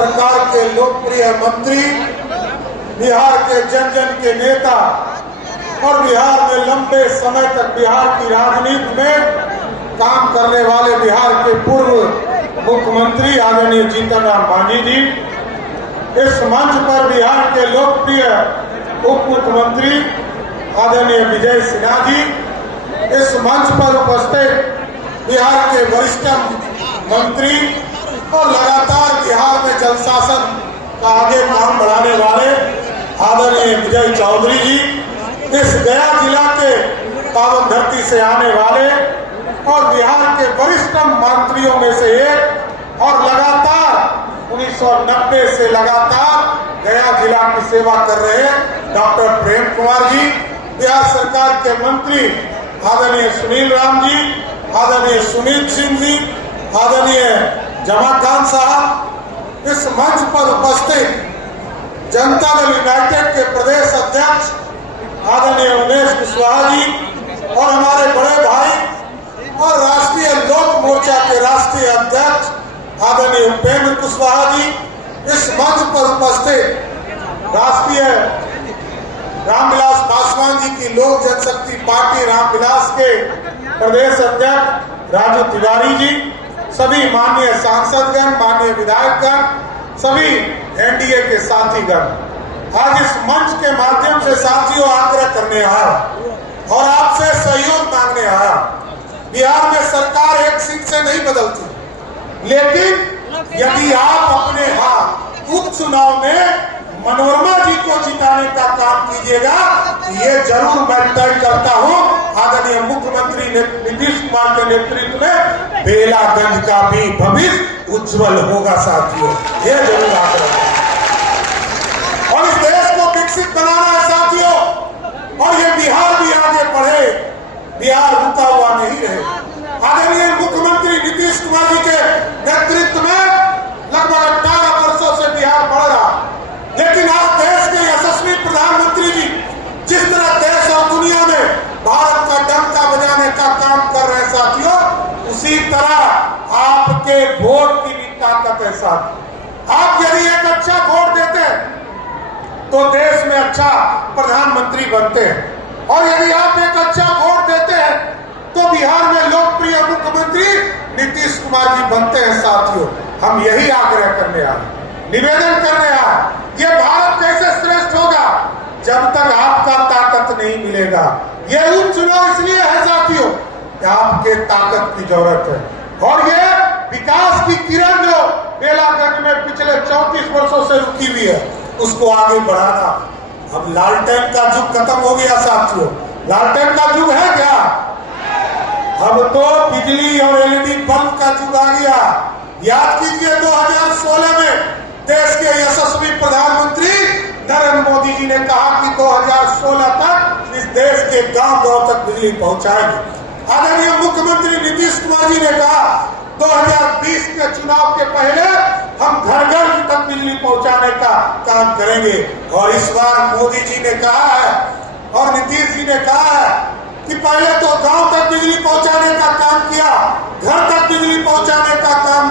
सरकार के लोकप्रिय मंत्री, बिहार के जन जन के नेता और बिहार में लंबे समय तक बिहार की राजनीति में काम करने वाले बिहार के पूर्व मुख्यमंत्री आदरणीय जीतन राम मांझी जी, इस मंच पर बिहार के लोकप्रिय उप मुख्यमंत्री आदरणीय विजय सिन्हा जी, इस मंच पर उपस्थित बिहार के वरिष्ठ मंत्री और लगातार बिहार में जल शासन का आगे काम बढ़ाने वाले आदरणीय विजय चौधरी जी, इस गया जिला के पावन धरती से आने वाले और बिहार के वरिष्ठ मंत्रियों में से एक और लगातार 1990 से लगातार गया जिला की सेवा कर रहे डॉक्टर प्रेम कुमार जी, बिहार सरकार के मंत्री आदरणीय सुनील राम जी, आदरणीय सुनील सिंह जी, आदरणीय जमा खान साहब, इस मंच पर उपस्थित जनता दल यूनाइटेड के प्रदेश अध्यक्ष आदरणीय उमेश कुशवाहा जी और हमारे बड़े भाई और राष्ट्रीय लोक मोर्चा के राष्ट्रीय अध्यक्ष आदरणीय उपेंद्र कुशवाहा जी, इस मंच पर उपस्थित राष्ट्रीय रामविलास पासवान जी की लोक जनशक्ति पार्टी रामविलास के प्रदेश अध्यक्ष राजू तिवारी जी, सभी माननीय सांसदगण, माननीय विधायकगण, सभी एनडीए के साथीगण, आज इस मंच के माध्यम से साथियों आग्रह करने आया और आपसे सहयोग मांगने आया। बिहार में सरकार एक सीट से नहीं बदलती, लेकिन यदि आप अपने यहाँ उपचुनाव में मनोरमा जी को जिताने का काम कीजिएगा, ये जरूर मैं तय करता हूँ आदरणीय मुख्यमंत्री नीतीश कुमार के नेतृत्व में बेलागंज का भी भविष्य उज्जवल होगा साथियों, ये जरूर आग्रह है। और इस देश को विकसित बनाना है साथियों, और ये बिहार भी आगे बढ़े, बिहार रुका हुआ नहीं रहे। आदरणीय मुख्यमंत्री नीतीश कुमार जी के नेतृत्व में लगभग 18 वर्षों से बिहार बढ़ रहा, लेकिन आज देश के यशस्वी प्रधानमंत्री जी जिस तरह देश और दुनिया में भारत का डंका बजाने का काम कर रहे हैं साथियों, उसी तरह आपके वोट की भी ताकत है साथियों। आप यदि एक अच्छा वोट देते हैं तो देश में अच्छा प्रधानमंत्री बनते हैं, और यदि आप एक अच्छा वोट देते हैं तो बिहार में लोकप्रिय मुख्यमंत्री नीतीश कुमार जी बनते हैं साथियों। हम यही आग्रह करने आए, निवेदन करने आए, ये भारत कैसे श्रेष्ठ होगा जब तक आपका ताकत नहीं मिलेगा। ये उपचुनाव इसलिए है साथियों कि आपके ताकत की जरूरत है, और ये विकास की किरण जो बेलागंज में पिछले 34 वर्षों से रुकी हुई है, उसको आगे बढ़ाना। अब लालटेन का युग खत्म हो गया साथियों, लालटेन का युग है क्या? अब तो बिजली और एलईडी बल्ब का युग आ गया। याद कीजिए 2016 में देश के यशस्वी प्रधानमंत्री नरेंद्र मोदी जी ने कहा कि 2016 तक इस देश के गांव-गांव तक बिजली पहुंचाएंगे। आदरणीय मुख्यमंत्री नीतीश कुमार जी ने कहा 2020 के चुनाव के पहले हम घर घर तक बिजली पहुंचाने का काम करेंगे, और इस बार मोदी जी ने कहा है और नीतीश जी ने कहा है कि पहले तो गांव तक बिजली पहुंचाने का काम किया, घर तक बिजली पहुंचाने का काम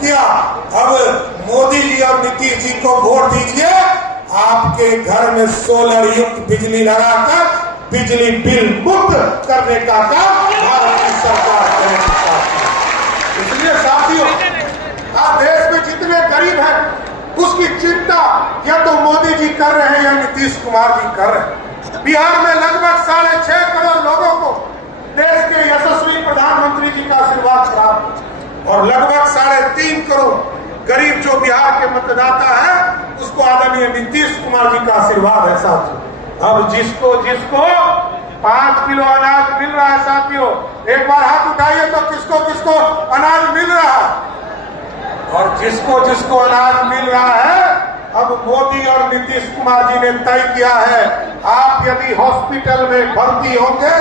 किया। अब मोदी जी और नीतीश जी को वोट दीजिए, आपके घर में सोलर युक्त बिजली लगाकर बिजली बिल मुक्त करने का काम भारत की सरकार करेगी। इसलिए साथियों, आज देश में जितने गरीब हैं उसकी चिंता या तो मोदी जी कर रहे हैं या नीतीश कुमार जी कर रहे हैं। बिहार में लगभग 6.5 करोड़ लोगों को देश के यशस्वी प्रधानमंत्री जी का आशीर्वाद प्राप्त, और लगभग 3.5 करोड़ गरीब जो बिहार के मतदाता है उसको आदरणीय नीतीश कुमार जी का आशीर्वाद है साथियों। अब जिसको 5 किलो अनाज मिल रहा है साथियों, एक बार हाथ उठाइए तो किसको किसको अनाज मिल रहा है, और जिसको अनाज मिल रहा है, अब मोदी और नीतीश कुमार जी ने तय किया है आप यदि हॉस्पिटल में भर्ती होंगे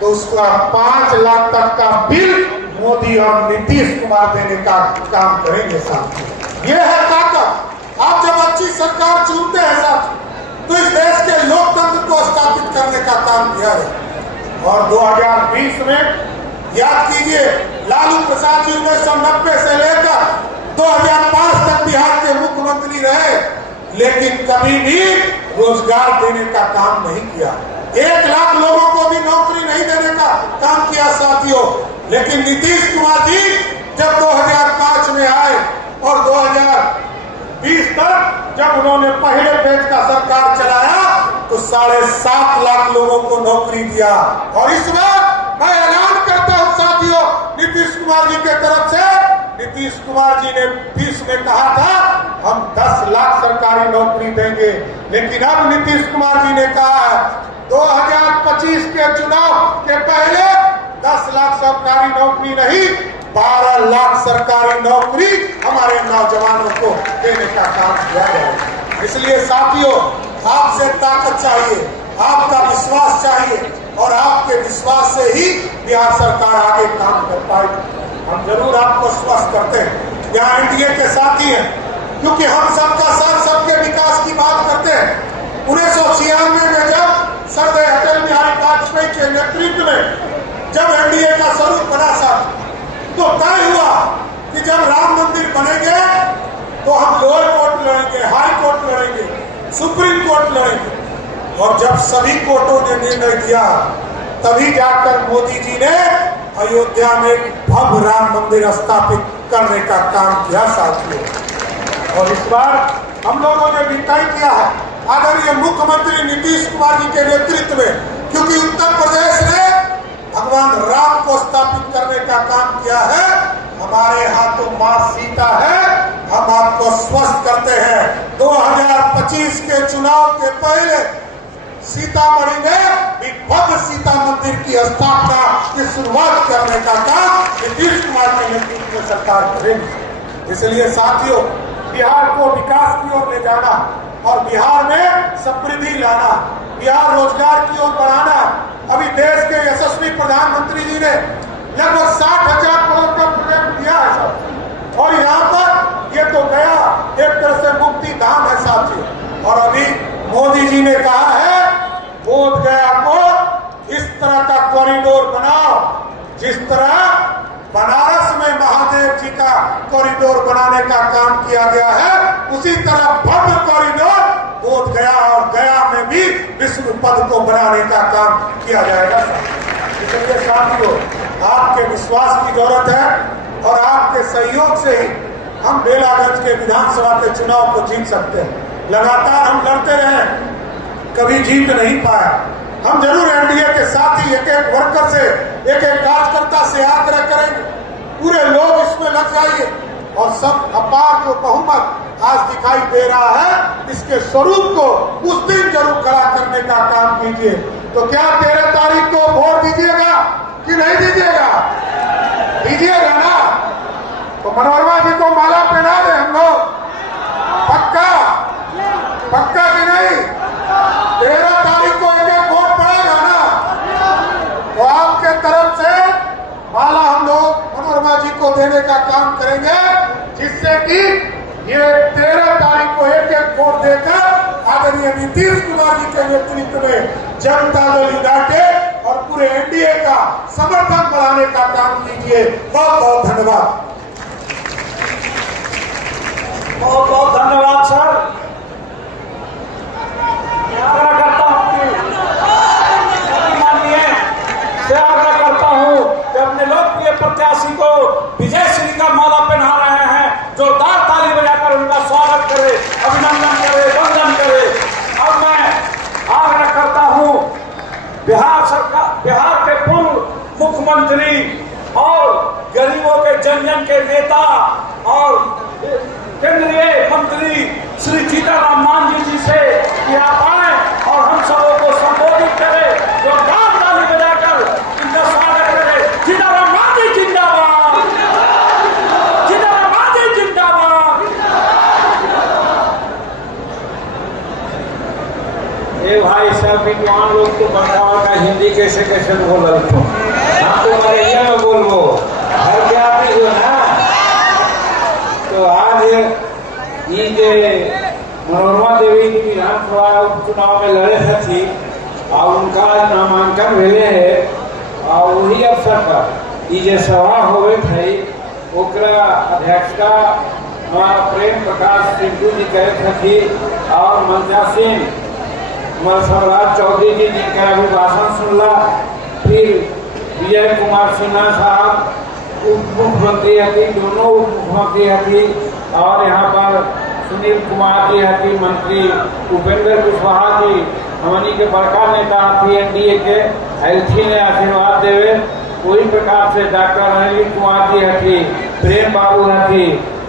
तो उसका 5 लाख तक का बिल मोदी और नीतीश कुमार देने का काम करेंगे साथियों। ये है ताकत। आप जब अच्छी सरकार चुनते हैं साथियों तो इस देश के लोकतंत्र को स्थापित करने का काम किया है। और 2020 में याद कीजिए लालू प्रसाद जी 1990 से लेकर 2005 तक बिहार के कभी भी रोजगार देने का काम नहीं किया। 1 लाख लोगों को भी नौकरी नहीं देने का काम किया साथियों। लेकिन नीतीश कुमार जी जब 2005 में आए और 2020 तक जब उन्होंने पहले पेज का सरकार चलाया तो 7.5 लाख लोगों को नौकरी दिया। और इस बार मैं ऐलान करता हूं साथियों, नीतीश कुमार जी के तरफ से, नीतीश कुमार जी ने 20 में कहा था हम 10 लाख सरकारी नौकरी देंगे, लेकिन अब नीतीश कुमार जी ने कहा 2025 के चुनाव के पहले 10 लाख सरकारी नौकरी नहीं, 12 लाख सरकारी नौकरी हमारे नौजवानों को देने का काम किया जाएगा। इसलिए साथियों, आपसे ताकत चाहिए, आपका विश्वास चाहिए और आपके विश्वास से ही बिहार सरकार आगे काम कर पाएगी। हम जरूर आपको स्वस्थ करते हैं, यहाँ एनडीए के साथी हैं, क्योंकि हम सबका साथ सबके विकास की बात करते हैं। 1996 में जब सरदार अटल बिहारी वाजपेयी के नेतृत्व में जब एनडीए का स्वरूप बना साथ, तो तय हुआ कि जब राम मंदिर बनेंगे तो हम लोअर कोर्ट लड़ेंगे, हाई कोर्ट लड़ेंगे, सुप्रीम कोर्ट लड़ेंगे। और जब सभी कोर्टों ने निर्णय दिया तभी जाकर मोदी जी ने अयोध्या में भव्य राम मंदिर स्थापित करने का काम किया साथियों। और इस बार हम लोगों ने भी तय किया है आदरणीय मुख्यमंत्री नीतीश कुमार जी के नेतृत्व में, क्योंकि उत्तर प्रदेश ने भगवान राम को स्थापित करने का काम किया है। हमारे हाथों मां सीता है, हम आपको स्वस्थ करते हैं। 2025 के चुनाव के पहले सीतामढ़ी में भव्य सीता मंदिर की स्थापना की शुरुआत करने का काम नीतीश कुमार के नेतृत्व में सरकार करेगी। इसलिए साथियों, बिहार को विकास की ओर ले जाना और बिहार में समृद्धि लाना, बिहार रोजगार की ओर बढ़ाना। अभी देश के यशस्वी प्रधानमंत्री जी ने लगभग 60,000 करोड़ का प्रोजेक्ट दिया है साथियों, और यहाँ पर ये तो गया एक तरह से मुक्ति धाम है साथियों। और अभी मोदी जी ने कहा है बोध गया को इस तरह का कॉरिडोर बनाओ, जिस तरह बनारस में महादेव जी का कॉरिडोर बनाने का काम किया गया है, उसी तरह भव्य कॉरिडोर बोध गया और गया में भी विष्णु पद को बनाने का काम किया जाएगा। इसलिए साथियों, आपके विश्वास की जरूरत है और आपके सहयोग से ही हम बेलागंज के विधानसभा के चुनाव को जीत सकते हैं। लगातार हम लड़ते रहे, कभी जीत नहीं पाया। हम जरूर एनडीए के साथ ही एक एक वर्कर से, एक एक कार्यकर्ता से आग्रह करेंगे, पूरे लोग इसमें लग जाइए और सब अपार जो बहुमत आज दिखाई दे रहा है, इसके स्वरूप को उस दिन जरूर खड़ा करने का काम कीजिए। तो क्या 13 तारीख को वोट दीजिएगा कि नहीं दीजिएगा? दीजिएगा ना? तो मनोरमा जी को माला पहना दे हम लोग, पक्का पक्का कि नहीं? 13 तारीख को एक वोट पड़ेगा ना? तो आपके तरफ से माला हम लोग मनोरमा जी को देने का काम करेंगे, जिससे कि ये 13 तारीख को एक वोट देकर आदरणीय नीतीश कुमार जी के नेतृत्व में जनता दल यूनाइटेड और पूरे एनडीए का समर्थन बढ़ाने का काम कीजिए। बहुत बहुत धन्यवाद। बहुत बहुत धन्यवाद सर। आग्रह करता हूँ से आग्रह करता हूँ कि अपने लोकप्रिय प्रत्याशी को विजय श्री का माला पहना रहे हैं, जोरदार ताली बजाकर उनका स्वागत करे, अभिनंदन करे, वंदन करे। अब मैं आग्रह करता हूँ बिहार सरकार, बिहार के पूर्व मुख्यमंत्री और गरीबों के जन जन के नेता और केंद्रीय मंत्री श्री सीताराम मांझी जी से कि आप आए और हम सबों को संबोधित करें, जोरदार ताली बजाकर इनका स्वागत करें। सीताराम मांझी जिंदाबाद, सीताराम मांझी जिंदाबाद। ये भाई साहब विद्वान लोग तो बंगाल का हिंदी कैसे कैसे बोल रहे हो, हम तो मरेया में बोलबो घर के आदमी हो ना। तो आज ये मनोरमा देवी की विधानसभा उपचुनाव में लड़े थी और उनका नामांकन भेजे है और वही अवसर पर ये सभा होवे थे, ओकरा अध्यक्षता प्रेम प्रकाश सिंधु जी करे थी। और मंजा सिंह सम्राट चौधरी जी जिनका अभिभाषण सुनला, फिर विजय कुमार सिन्हा साहब उप मुख्यमंत्री हती, दोनों उप मुख्यमंत्री हती, और यहाँ पर सुनील कुमार जी हती मंत्री, उपेंद्र कुशवाहा जी हमनी के बड़का नेता थी एनडीए के, एलथी ने आशीर्वाद देवे। कोई प्रकार से डॉक्टर अनिल कुमार जी हती, प्रेम बाबू हती,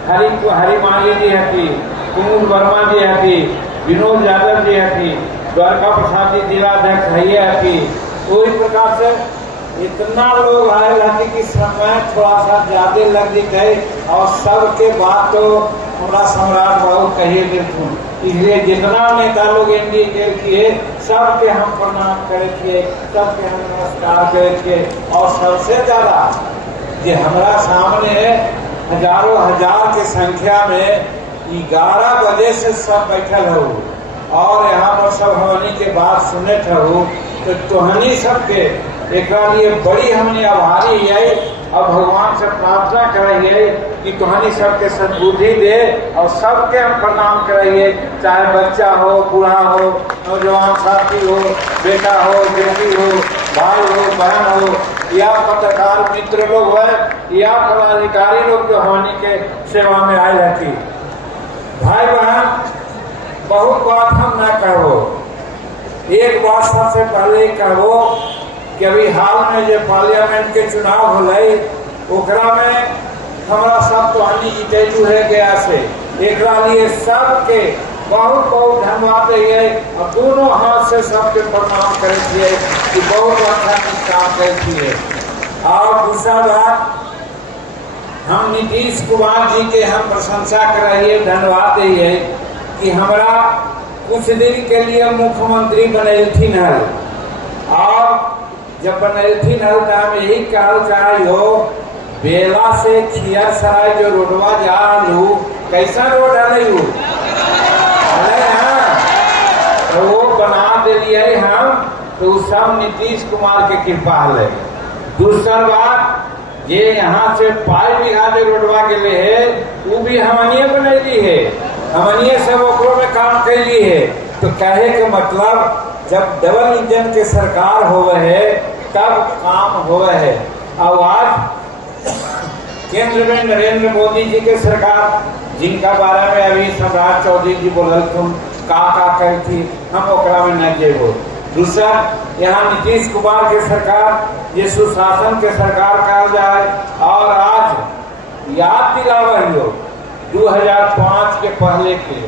हरि माली जी हती, कुमुद वर्मा जी हती, विनोद यादव जी हती, द्वारका प्रसाद जी जिलाध्यक्ष है हती। कोई प्रकार से इतना लोग आए हती कि समय थोड़ा सा ज्यादा लग गए, और सबके बाद तो हमारा सम्राट बाबू कहिए बिल्कुल। इसलिए जितना नेता लोग एनडीए के किए सबके हम प्रणाम करे थे, सबके हम नमस्कार करे थे। और सबसे ज्यादा जो हमारा सामने हजारों हजार के संख्या में 11 बजे से सब बैठल हो, और यहाँ पर सब हमनी के बात सुने हो, तो तोहनी सबके एक लिए बड़ी हमने आभारी है, और भगवान से प्रार्थना करिए कि तुहनी सबके सद्बुद्धि दे, और सबके हम प्रणाम करिए, चाहे बच्चा हो, बूढ़ा हो, नौजवान साथी हो, बेटा हो, बेटी हो, भाई हो, बहन हो, या पत्रकार मित्र लोग है, या पदाधिकारी लोग जो हमनी के सेवा में आए रहती। भाई बहन, बहुत बात हम न कहो, एक बात सबसे पहले कहो कि अभी हाल में जो पार्लियामेंट के चुनाव होले, ओकरा में हमारा सब तोहनी जीतेलू है गया से, एक लिए सबके बहुत बहुत धन्यवाद है, और दोनों हाथ से सबके प्रणाम करे कि बहुत अच्छा काम करती है। और दूसरा बात, हम नीतीश कुमार जी के हम प्रशंसा कर रही धन्यवाद है कि हमारा कुछ दिन के लिए मुख्यमंत्री बनैलथिन है, और जब बनैलथिन है तो हम यही कहल चाहिए, बेला से खियर सराय जो रोडवा जा लू, कैसा रोड है तो वो बना दिलिए हम, तो सब नीतीश कुमार के कृपा है। दूसरा बात, ये यहाँ से 5 बीघा जो रोडवा गए है, वो भी हमनिए बनैली है, हमनिए सब ओकरो में काम कैली है। तो कहे के मतलब, जब डबल इंजन के सरकार होवे है तब काम होवे है। और आज केंद्र में नरेंद्र मोदी जी के सरकार, जिनका बारे में अभी सम्राट चौधरी जी बोलल तुम का कही थी, हम ओकरा में न जेबो। दूसरा, यहाँ नीतीश कुमार के सरकार, ये सुशासन के सरकार कहा जाए, और आज याद दिलावा 2005 के पहले के